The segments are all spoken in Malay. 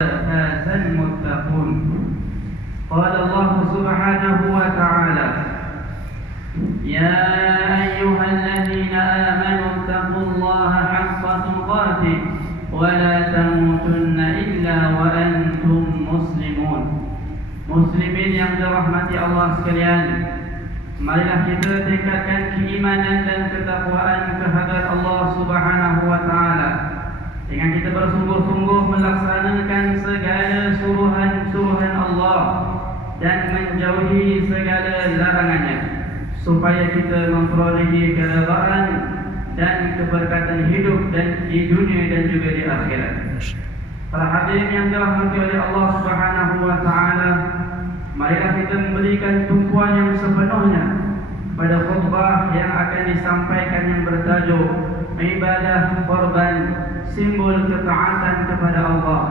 فاز المتقون. قال الله سبحانه وتعالى: يا أيها الذين آمنوا اتقوا الله حق تقاته ولا تموتن إلا وأنتم مسلمون. Muslimin yang dirahmati Allah sekalian, marilah kita tingkatkan keimanan dan ketakwaan kehadrat Allah Subhanahu wa taala dengan kita bersungguh-sungguh melaksanakan segala suruhan-suruhan Allah dan menjauhi segala larangannya, supaya kita memperolehi keredaan dan keberkatan hidup dan di dunia dan juga di akhirat. Para hadirin yang dirahmati oleh Allah Subhanahu wa taala, marilah kita memberikan tumpuan yang sepenuhnya pada khutbah yang akan disampaikan yang bertajuk ibadah korban, simbol ketaatan kepada Allah.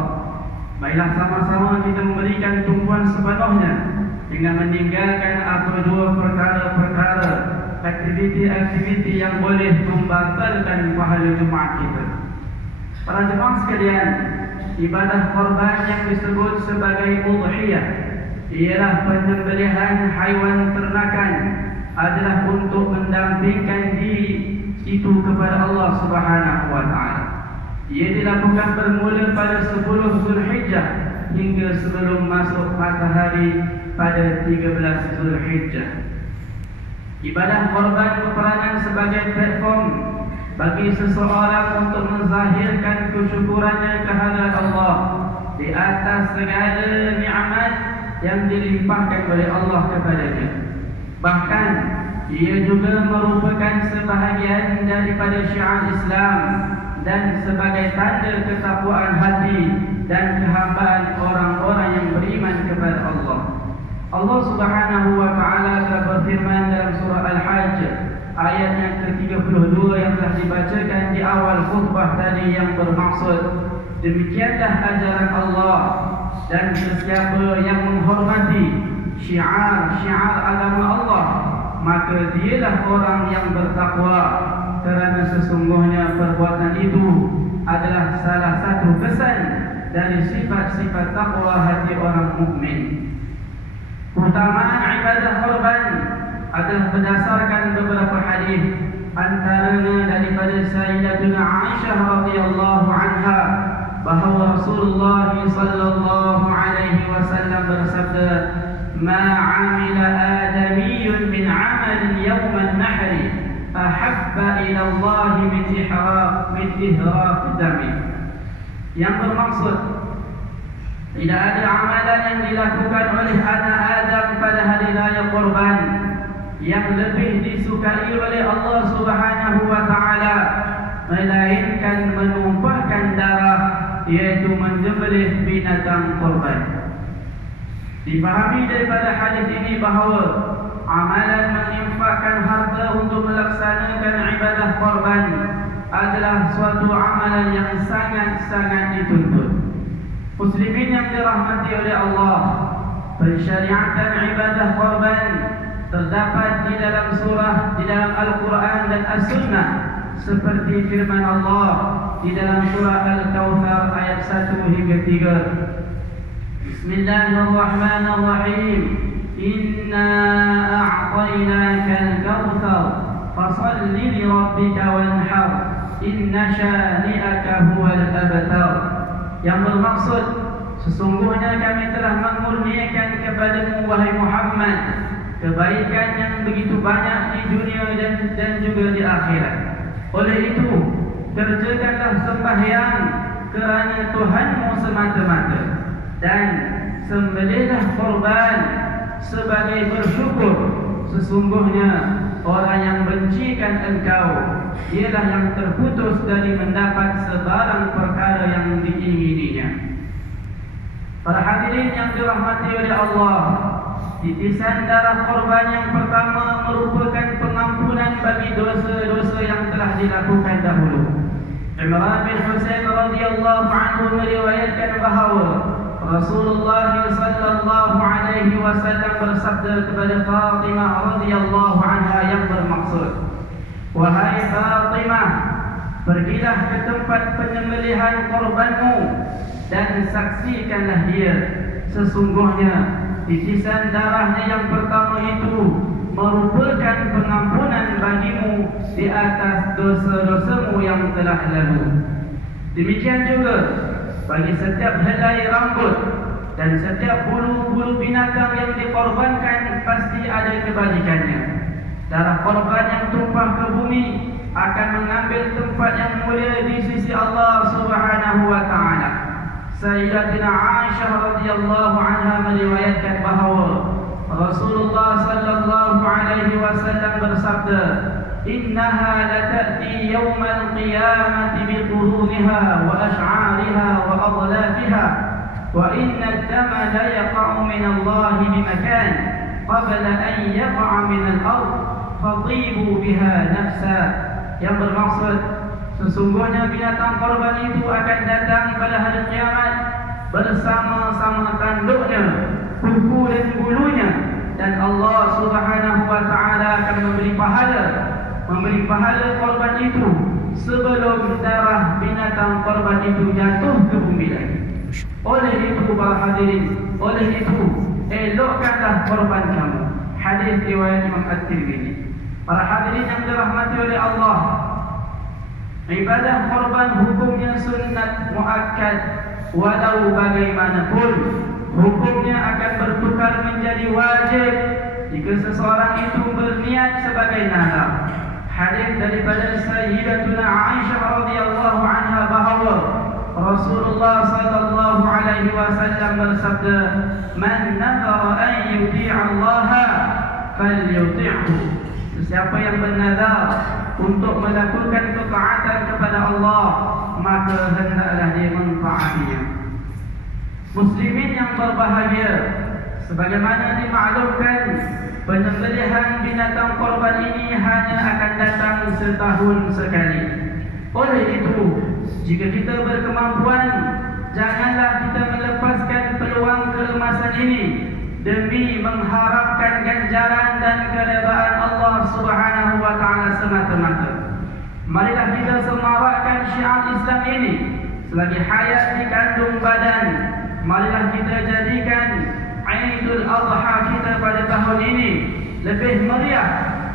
Marilah sama-sama kita memberikan tumpuan sepenuhnya dengan meninggalkan atau dua perkara-perkara, aktiviti-aktiviti yang boleh membatalkan pahala Jumaat kita. Para jemaah sekalian, ibadah korban yang disebut sebagai udhiyah ialah penyembelihan haiwan ternakan, adalah untuk mendampingkan diri itu kepada Allah Subhanahu wa taala. Ia dilakukan bermula pada 10 Zulhijjah hingga sebelum masuk matahari pada 13 Zulhijjah. Ibadah korban berperanan sebagai platform bagi seseorang untuk menzahirkan kesyukurannya kehadrat Allah di atas segala nikmat yang dilimpahkan oleh Allah kepadanya. Bahkan ia juga merupakan sebahagian daripada syiar Islam dan sebagai tanda ketakwaan hati dan kehambaan orang-orang yang beriman kepada Allah. Allah Subhanahu wa taala telah berfirman dalam surah Al-Hajj ayat yang ke-32 yang telah dibacakan di awal khutbah tadi, yang bermaksud, demikianlah ajaran Allah, dan sesiapa yang menghormati syiar-syiar agama Allah, maka dialah orang yang bertakwa, kerana sesungguhnya perbuatan itu adalah salah satu kesan dari sifat-sifat takwa hati orang mukmin. Keutamaan ibadah korban adalah berdasarkan beberapa hadis, antaranya daripada Sayyidatuna Aisyah radhiyallahu anha bahawa Rasulullah sallallahu alaihi wasallam bersabda, "Ma 'amila adamiyyun min 'amalin yawm an-nahr ahabba ila Allah min ihraq dami." Yang bermaksud, tidak ada amalan yang dilakukan oleh anak Adam pada hari raya korban yang lebih disukai oleh Allah Subhanahu wa taala melainkan menumpahkan darah, iaitu menyembelih binatang korban. Dipahami daripada hadis ini bahawa amalan menginfakkan harta untuk melaksanakan ibadah korban adalah suatu amalan yang sangat-sangat dituntut. Muslimin yang dirahmati oleh Allah, pensyariatan ibadah korban terdapat di dalam surah, di dalam Al-Quran dan As-Sunnah, seperti firman Allah di dalam surah Al-Kawthar ayat 1 hingga 3. Bismillahirrahmanirrahim. Inna a'tainaka al-kawthar fasalli li rabbika wanhar inna syani'aka huwal abtar. Yang bermaksud, sesungguhnya kami telah mengurniakan kepadamu wahai Muhammad kebaikan yang begitu banyak di dunia dan juga di akhirat. Oleh itu, kerjakanlah sembahyang kerana Tuhanmu semata-mata, dan sembelihlah korban sebagai bersyukur. Sesungguhnya orang yang bencikan engkau ialah yang terputus dari mendapat sebarang perkara yang diingininya. Para hadirin yang dirahmati oleh Allah, titisan darah korban yang pertama merupakan pengampunan bagi dosa-dosa yang telah dilakukan dahulu. Imran bin Husain radhiyallahu anhu meriwayatkan bahawa Rasulullah sallallahu alaihi wasallam bersabda kepada Fatimah radhiyallahu anha yang bermaksud, "Wahai Fatimah, pergilah ke tempat penyembelihan korbanmu dan saksikanlah dia, sesungguhnya titisan darahnya yang pertama itu merupakan pengampunan bagimu di atas dosa-dosamu yang telah lalu. Demikian juga bagi setiap helai rambut dan setiap bulu-bulu binatang yang dikorbankan pasti ada kebajikannya. Darah korban yang tumpah ke bumi akan mengambil tempat yang mulia di sisi Allah Subhanahu wa taala. Sayyidatina Aisyah radhiyallahu anha meriwayatkan bahawa Rasulullah sallallahu alaihi wasallam bersabda, "Innaha lata'ti yawmal qiyamati biquruniha wa ash'ariha wa adlafiha wa inna ad-dama la yaqa'u min Allah bimakan qabla an yaqa'a min al-ard fatibu biha nafsa." Yang bermaksud, sesungguhnya binatang korban itu akan datang pada hari kiamat bersama-sama tanduknya, kuku dan bulunya, dan Allah Subhanahu wa taala akan memberi pahala korban itu sebelum darah binatang korban itu jatuh ke bumi lagi. Oleh itu para hadirin, oleh itu elokkanlah korban kamu. Hadis riwayat Imam At-Tirmidzi. Para hadirin yang dirahmati oleh Allah, ibadah korban hukumnya sunnat muakkad. Walau bagaimanapun hukumnya akan bertukar menjadi wajib jika seseorang itu berniat sebagai nazar. Hadis daripada Sayyidatuna Aisyah radhiyallahu anha bahawa Rasulullah sallallahu alaihi wasallam bersabda, "Man nazara an yuti'a Allah falyuti'hu." Siapa yang bernazar untuk melakukan ketaatan kepada Allah, maka hendaklah dia mentaatinya. Muslimin yang berbahagia, sebagaimana dimaklumkan, penyembelihan binatang korban ini hanya akan datang setahun sekali. Oleh itu, jika kita berkemampuan, janganlah kita melepaskan peluang keemasan ini demi mengharapkan ganjaran dan keredaan Allah Subhanahu wa taala semata-mata. Marilah kita semarakkan syiar Islam ini selagi hayat di kandung badan. Marilah kita jadikan Aidul Adha kita pada tahun ini lebih meriah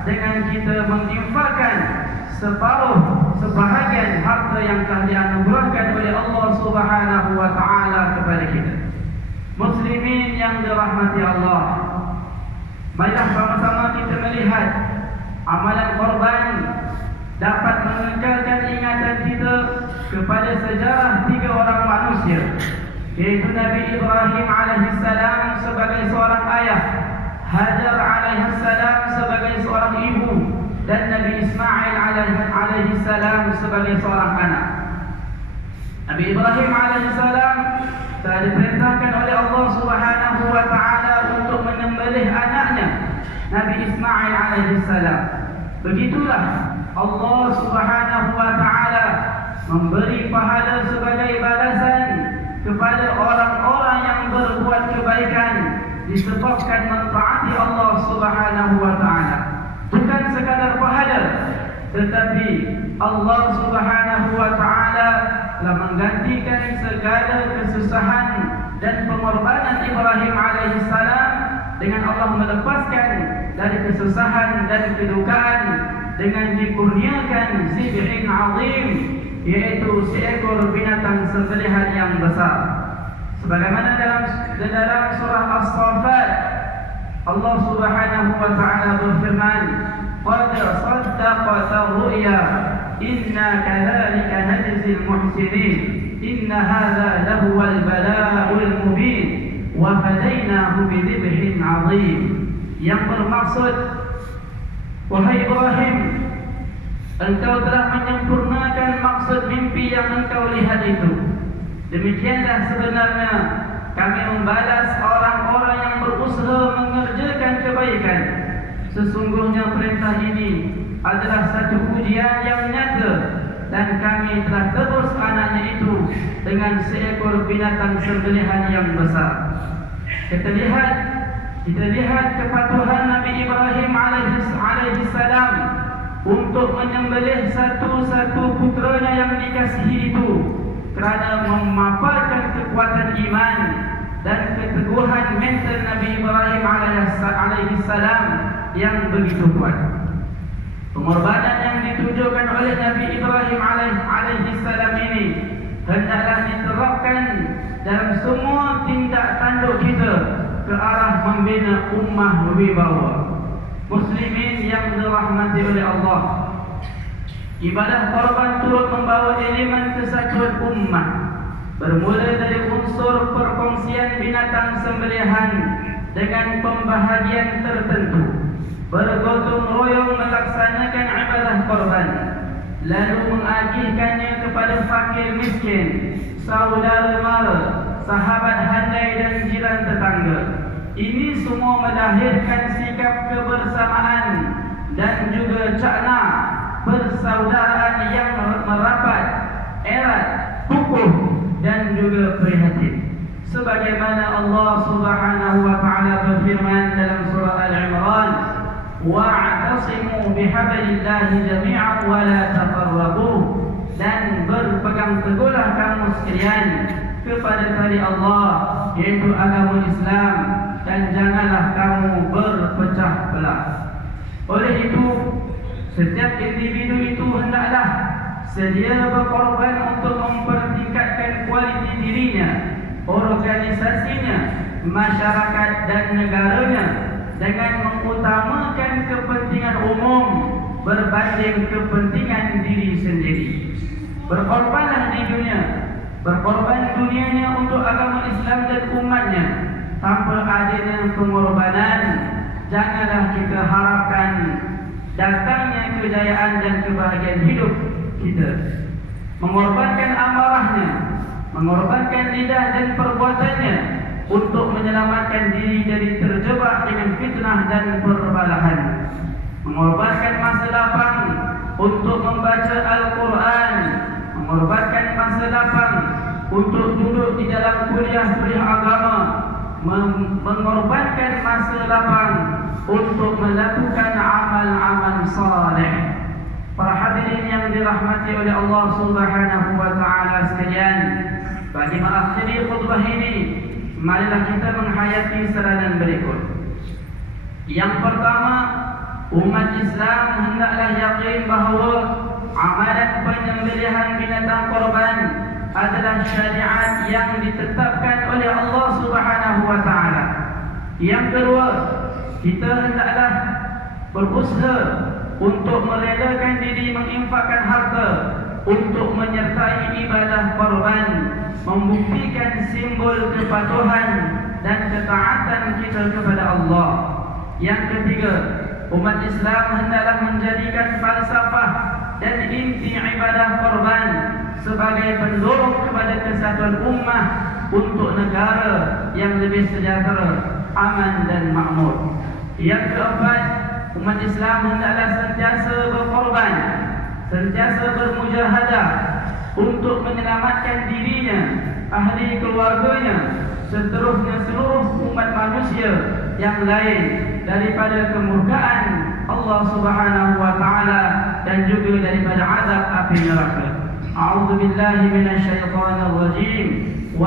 dengan kita menginfakkan sebahagian harta yang telah dianugerahkan oleh Allah Subhanahu wa taala kepada kita. Muslimin yang dirahmati Allah, marilah sama-sama kita melihat amalan korban dapat mengekalkan ingatan kita kepada sejarah 3 orang manusia, yaitu Nabi Ibrahim alaihissalam sebagai seorang ayah, Hajar alaihissalam sebagai seorang ibu, dan Nabi Ismail alaihissalam sebagai seorang anak. Nabi Ibrahim alaihissalam telah diperintahkan oleh Allah Subhanahu wa taala untuk menyembelih anaknya Nabi Ismail alaihissalam. Begitulah Allah Subhanahu wa taala memberi pahala sebagai balasan kepada orang-orang yang berbuat kebaikan disebabkan mentaati Allah Subhanahu wa taala. Bukan sekadar pahala, tetapi Allah Subhanahu wa taala telah menggantikan segala kesusahan dan pengorbanan Ibrahim alaihissalam dengan Allah melepaskan dari kesusahan dan kedukaan dengan dikurniakan zibhin azim, yaitu seekor binatang sembelihan yang besar. Sebagaimana dalam surah As-Saffat, Allah Subhanahu wa taala berfirman, "Qad saddaqata ru'ya inna kadzalika najzil muhsinin inna hadza lahuwal bala'ul mubin wa fadainahu bidzibhin 'azim." Yang bermaksud, wahai Ibrahim, engkau telah menyempurnakan maksud mimpi yang engkau lihat itu. Demikianlah sebenarnya kami membalas orang-orang yang berusaha mengerjakan kebaikan. Sesungguhnya perintah ini adalah satu ujian yang nyata, dan kami telah tebus anaknya itu dengan seekor binatang sembelihan yang besar. Kita lihat kepatuhan Nabi Ibrahim alaihissalam untuk menyembelih satu-satu putranya yang dikasihi itu, kerana memaparkan kekuatan iman dan keteguhan mental Nabi Ibrahim alaihi salam yang begitu kuat. Pengorbanan yang ditunjukkan oleh Nabi Ibrahim alaihi salam ini hendaklah diterapkan dalam semua tindak tanduk kita ke arah membina ummah wibawa muslimin yang dirahmati oleh Allah. Ibadah korban turut membawa elemen kesatuan ummah, bermula dari unsur perkongsian binatang sembelihan dengan pembahagian tertentu, bergotong royong melaksanakan ibadah korban, lalu mengagihkannya kepada fakir miskin, saudara mara, sahabat handai dan jiran tetangga. Ini semua melahirkan sikap kebersamaan dan juga cakna persaudaraan yang merapat, erat, kukuh dan juga prihatin. Sebagaimana Allah Subhanahu wa taala berfirman dalam surah Al-Imran, wa'tasimu bihablillahi jami'an wa la tafarraqu, dan berpegang teguhlah kamu sekalian kepada tali Allah, yaitu agama Islam, dan janganlah kamu berpecah belah. Oleh itu, setiap individu itu hendaklah sedia berkorban untuk mempertingkatkan kualiti dirinya, organisasinya, masyarakat dan negaranya, dengan mengutamakan kepentingan umum berbanding kepentingan diri sendiri. Berkorbanlah di dunia, berkorban dunianya untuk agama Islam dan umatnya. Tanpa adanya pengorbanan, janganlah kita harapkan datangnya kejayaan dan kebahagiaan hidup kita. Mengorbankan amarahnya, mengorbankan lidah dan perbuatannya untuk menyelamatkan diri dari terjebak dengan fitnah dan perbalahan. Mengorbankan masa lapang untuk membaca Al-Quran, mengorbankan masa lapang untuk duduk di dalam kuliah-kuliah agama, mengorbankan masa lapang untuk melakukan amal-amal saleh. Para hadirin yang dirahmati oleh Allah Subhanahu wa taala sekalian, bagi mengakhiri khutbah ini, marilah kita menghayati seranan berikut. Yang pertama, umat Islam hendaklah yakin bahawa amalan penyembelihan binatang korban adalah syariat yang ditetapkan oleh Allah Subhanahu wa taala. Yang kedua, kita hendaklah berusaha untuk merelakan diri menginfakkan harta untuk menyertai ibadah korban, membuktikan simbol kepatuhan dan ketaatan kita kepada Allah. Yang ketiga, umat Islam hendaklah menjadikan falsafah dan inti ibadah korban sebagai pendorong kepada kesatuan ummah untuk negara yang lebih sejahtera, aman dan makmur. Yang keempat, umat Islam hendaklah sentiasa berkorban, sentiasa bermujahadah untuk menyelamatkan dirinya, ahli keluarganya, seterusnya seluruh umat manusia yang lain daripada kemurkaan Allah Subhanahu wa taala dan juga daripada azab api neraka. A'udzu billahi minasyaitonir rajim.